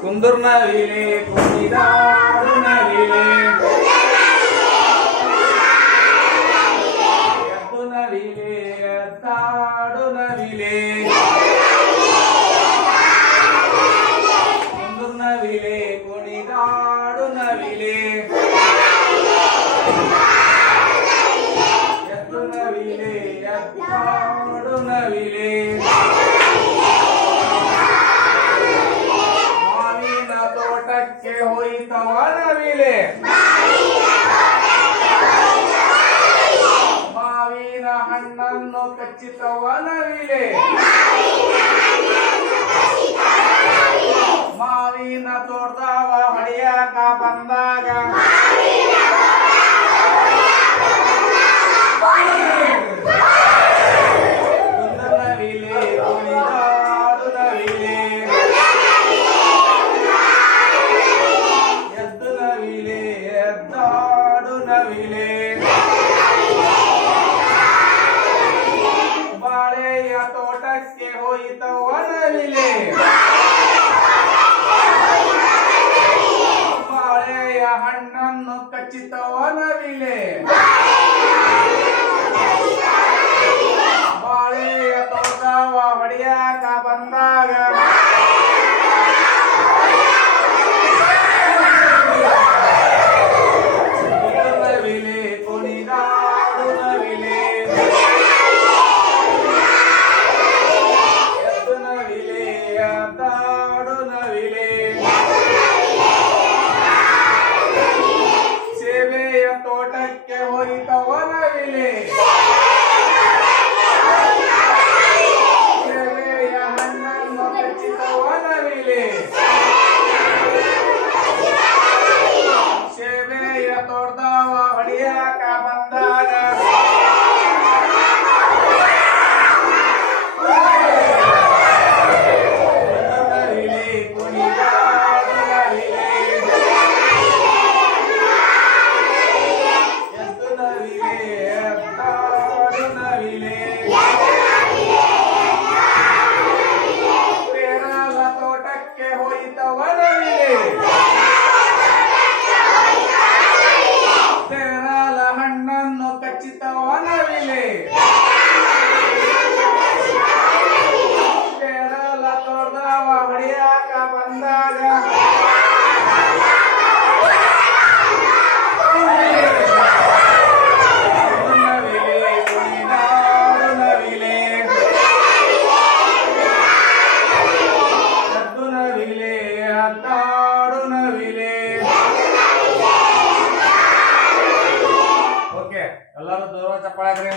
ಕುಂದುರ್ ನವಿಲೆ ಕುಣಿದಾಡು ನವಿಲೆ ಎದ್ದು ನವಿಲೆ ಎದ್ದಾಡು ನವಿಲೆ ಕುಂದುರ್ ನವಿಲೆ ಕುಣಿದಾಡು ನವಿಲೆ ಎದ್ದು ನವಿಲೆ ಎದ್ದಾಡು ನವಿಲೆ ತೋಟಕ್ಕೆ ಹೋಯಿತವ ನವಿಲೆ ಮಾವಿನ ಹಣ್ಣನ್ನು ಕಚ್ಚಿತವ ನವಿಲೆ ಮಾವಿನ ತೋಟದವ ಹೊಡೆಯಾಕ ಬಂದಾಗ ನವಿಲೆ ಕುಣಿದಾಡು ನವಿಲೆ ಎದ್ದು ನವಿಲೆ ಎದ್ದಾಡು ನವಿಲೆ ಬಾಳೆಯ ತೋಟಕ್ಕೆ ಹೋಯಿತವ ನವಿಲೆ ಬಾಳೆಯ ಹಣ್ಣನ್ನು ಕಚ್ಚಿತವ ನವಿಲೆ ಬಾಳೆಯ ತೋಟವ ಹೊಡೆಯಾಕ ಬಂದಾಗ ನವಿಲೆ ಕುಣಿದಾಡು ನವಿಲೆ ಎದ್ದು ನವಿಲೆ ಎದ್ದಾಡು ನವಿಲೆ ಸೇವೆಯ ತೋಟಕ್ಕೆ ಹೋಯಿತವ ನವಿಲೆ ಸೇವೆಯ ಹಣ್ಣನ್ನು ಕಚ್ಚಿತವ ನವಿಲೆ ಸೇವೆಯ ತೋಟದವ ಹೊಡೆಯಾಕ ಬಂದಾಗ ನವಿಲೆ ಕುಣಿದಾಡು ನವಿಲೆ ಎದ್ದು ನವಿಲೆ ಎದ್ದಾಡು ನವಿಲೆ ಪೇರಲ ತೋಟಕ್ಕೆ ಹೋಯಿತವ ನವಿಲೆ ಪೇರಲ ಹಣ್ಣನ್ನು ಕಚ್ಚಿತವ ನವಿಲೆ ಪೇರಲ ತೋಟದವ ಹೊಡೆಯಾಕ ಬಂದಾಗ ನವಿಲೆ ಕುಣಿದಾಡು ನವಿಲೆ ಎದ್ದು ನವಿಲೆ ಎದ್ದಾಡು ನವಿಲೆ ಓಕೆ ಎಲ್ಲರೂ ದೂರ ಚಪ್ಪಾಳೆ